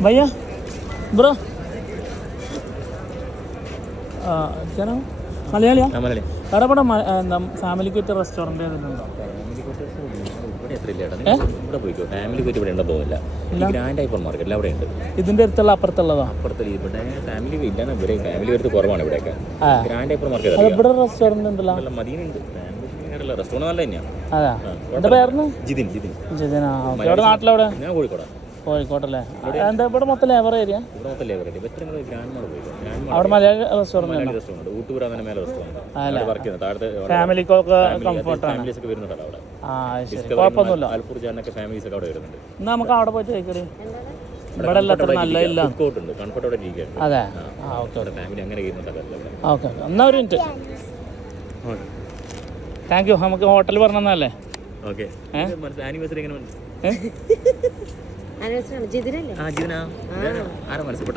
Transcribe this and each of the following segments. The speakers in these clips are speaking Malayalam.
भैया ब्रो മലയാളിയാ വേറെ ഇവിടെ എന്താ ഫാമിലിക്ക് പറ്റിയ റെസ്റ്റോറൻറ്റ് ഏതെങ്കിലും ഇതിന്റെ അടുത്തുള്ള അപ്പുറത്തുള്ളതാ ഇവിടെ റെസ്റ്റോറൻറ്റ് ഉണ്ടല്ലോ അതാ എന്റെ പേരുന്നു ജിതിനാ എവിടെ നാട്ടിലെവിടെ കോഴിക്കോട്ടല്ലേ എന്താ ഇവിടെ മൊത്തം ലേബർ ഏരിയ അവിടെ മലയാളി റെസ്റ്റോറൻറ്റ് ഫാമിലിക്കൊക്കെ കംഫർട്ടാണ് ശരി കുഴപ്പമൊന്നുമില്ല എന്നാ നമുക്ക് അവിടെ പോയിട്ട് കഴിക്കടി ഇവിടെ അല്ല അത്ര നല്ലതില്ല അതെ ഓക്കെ എന്നാ ഒരു മിനിറ്റ് താങ്ക് യു നമുക്ക് ഹോട്ടൽ പറഞ്ഞല്ലേ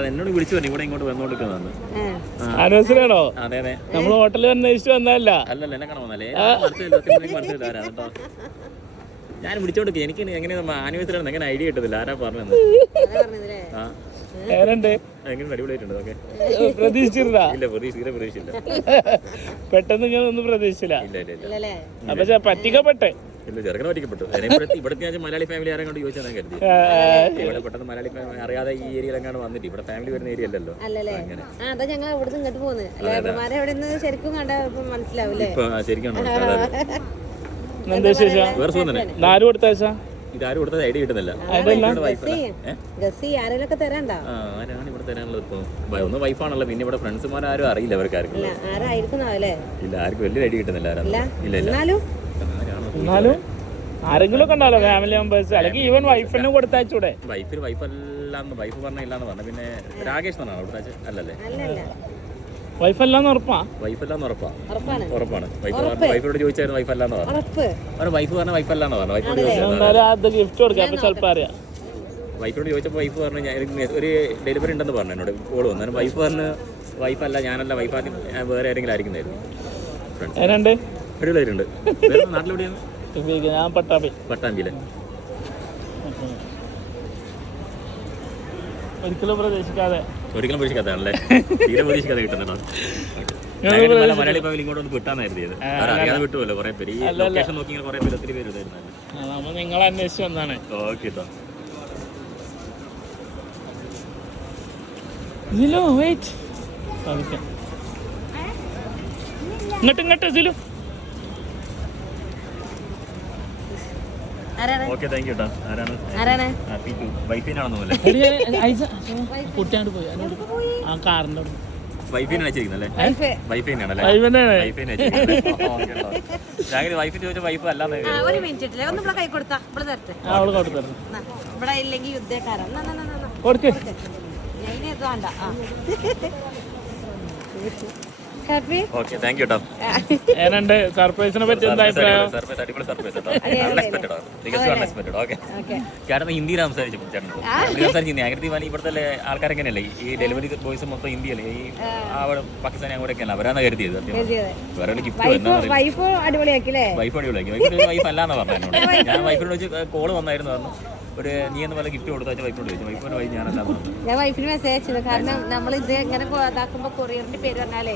എന്നോട് വിളിച്ചു പറഞ്ഞു ഇവിടെ ഇങ്ങോട്ട് വന്നോണ്ടിരിക്കുന്നതാണ് ആനിവേഴ്സറിയാണോ നമ്മൾ ഹോട്ടലിൽ അന്വേഷിച്ചു വന്നതല്ല അല്ലല്ല എന്നെ കാണാൻ വന്നല്ലേ മനസ്സിലായി കേട്ടോ ഞാൻ വിളിച്ചോണ്ട് എനിക്ക് എങ്ങനെ ആനിവേഴ്സറി ആണ് എങ്ങനെ ഐഡിയ കിട്ടത്തില്ല ആരാ പറഞ്ഞത് എങ്ങനെ അടിപൊളിയായിട്ടുണ്ട് ഓക്കെ പ്രതീക്ഷിച്ചില്ല ഇല്ല പ്രതീക്ഷിച്ചില്ല പെട്ടെന്ന് ഇങ്ങനെ ഒന്നും പ്രതീക്ഷിച്ചില്ല അപ്പൊ പറ്റിക്കപ്പെട്ടെ ഇല്ല ചെറുക്കനെ പറ്റിക്കപ്പെട്ടു ഇവിടുത്തെ ഞാൻ മലയാളി ഫാമിലി ആരെ കൊണ്ട് ചോദിച്ചാൽ ഞാൻ കരുതി ഇവിടെ പെട്ടെന്ന് മലയാളി ഫാമിലി അറിയാതെ ഈ ഏരിയയിലെങ്ങാണ് വന്നിട്ട് ഇവിടെ ഫാമിലി വരുന്ന ഏരിയ അല്ലല്ലോ ഞങ്ങൾ ഇവിടെ ഇങ്ങോട്ട് പോകുന്നത് ശരിക്കും കണ്ട മനസ്സിലാവൂലേ ശരിക്കും വേറെ സുഖം തന്നെ ആര് കൊടുത്താ ഇതാരും കൊടുത്തത് ഐഡിയ കിട്ടുന്നില്ല ആരാണ് ഇവിടെ തരാനുള്ളത് ഇപ്പൊ ഒന്ന് വൈഫാണല്ലോ പിന്നെ ഇവിടെ ഫ്രണ്ട്സുമാരും അറിയില്ല അവർക്കാർക്കും ഇല്ല ആർക്കും വലിയ ഐഡിയ കിട്ടുന്നില്ല എന്നാലും ആരെങ്കിലും ഒക്കെ ഉണ്ടാവല്ലോ ഫാമിലി മെമ്പേഴ്സ് അല്ലെങ്കിൽ ഈവൻ വൈഫിനെ കൊടുത്തൂടെ വൈഫ് പറഞ്ഞില്ലാന്ന് പറഞ്ഞു പിന്നെ രാകേഷ് എന്നാണ് കൊടുത്താച്ച് അല്ലല്ലേ വൈഫ് അല്ലാന്ന് ഉറപ്പാ ഉറപ്പാണ് വൈഫിനോട് ചോദിച്ചായിരുന്നു വൈഫ് അല്ലാന്ന് പറഞ്ഞു വൈഫ് പറഞ്ഞ വൈഫ് അല്ലാന്ന് പറഞ്ഞു വൈഫിനോട് ഗിഫ്റ്റ് കൊടുക്കാം അപ്പൊ ചിലപ്പോ അറിയാം വൈഫിനോട് ചോദിച്ചപ്പോൾ വൈഫ് പറഞ്ഞു ഞാൻ ഒരു ഡെലിവറി ഉണ്ടെന്ന് പറഞ്ഞു എന്നോട് കോള് വന്നു വൈഫ് പറഞ്ഞ് വൈഫല്ല ഞാനല്ല വൈഫ് ആദ്യം വേറെ ആരെങ്കിലും ആയിരിക്കുന്നായിരുന്നു അടിപൊളിയായിട്ടുണ്ട് നാട്ടിലെവിടെയാണ് ഞാൻ പട്ടാമ്പിയിലെ ഒരിക്കലും പ്രതീക്ഷിക്കാതാണല്ലേ തീരെ പ്രതീക്ഷിക്കാതെ കിട്ടുന്നുണ്ടോ മലയാളി ഫാമിലി ഇങ്ങോട്ട് ഒന്ന് വിട്ടാന്ന് കരുതിയത് അറിയാതെ വിട്ടുമല്ലോ കുറെ പേര് ഈ ലൊക്കേഷൻ നോക്കി കുറെ പേര് ഒത്തിരി പേര് ഇതായിരുന്നു നിങ്ങളെ അന്വേഷിച്ച് വന്നാണ് ഓക്കെ കേട്ടോ ഇങ്ങോട്ട് ഇതിലും ഓക്കെ താങ്ക് യു കേട്ടോ ആരാണ് വൈഫിനാണെന്ന് പോലെ കുട്ടിയാണ്ട് പോയി ആ കാറിന്റെ വൈഫിനാണ് വെച്ചിരിക്കുന്നല്ലേ വൈഫിനാണല്ലേ വൈഫിന് ചോദിച്ച വൈഫ് അല്ലാന്ന് ഓക്കെ താങ്ക് യു കേട്ടോ സർപ്രൈസിനെ പറ്റി എന്താ അഭിപ്രായം കാരണം ഹിന്ദിയിൽ സംസാരിച്ചു ഇവിടുത്തെ ആൾക്കാർ എങ്ങനെയല്ലേ ഈ ഡെലിവറി ബോയ്സ് മൊത്തം ഹിന്ദിയല്ലേ ഈ അവിടെ പാകിസ്ഥാനി അങ്ങോട്ടൊക്കെയല്ല അവരാണ് കരുതിയത് വേറെ ഗിഫ്റ്റ് വൈഫ് അടിപൊളിയാക്കി വൈഫ് അല്ലാന്ന് പറഞ്ഞു എന്നോട് ഞാൻ വൈഫിനോട് വെച്ച് കോള് വന്നായിരുന്നു പറഞ്ഞു ഒരു നീ എന്ന് പോലെ ഗിഫ്റ്റ് കൊടുത്താൽ വൈഫിനോട് ചോദിച്ചു വൈഫിനോട് വൈഫ് ഞാൻ വൈഫിന് മെസ്സേജ് അയച്ചത് കാരണം നമ്മൾ ഇത് എങ്ങനെ ഇതാക്കുമ്പോ കൊറിയറിന്റെ പേര് പറഞ്ഞാലേ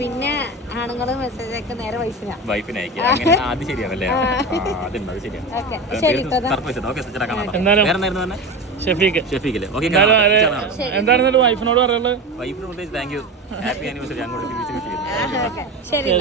പിന്നെ ആണുങ്ങള് മെസ്സേജ് അയക്കാൻ നേരെ വൈഫിനെ അയക്കുക അത് ശരിയാണല്ലേ അത് ശരിയാണ് ഷെഫീഖില് എന്താണ് വൈഫിനോട് പറയുന്നത് വൈഫിനോട് താങ്ക് യു ഹാപ്പി ആനിവേഴ്സറി അങ്ങോട്ട് തിരിച്ചു വിഷയം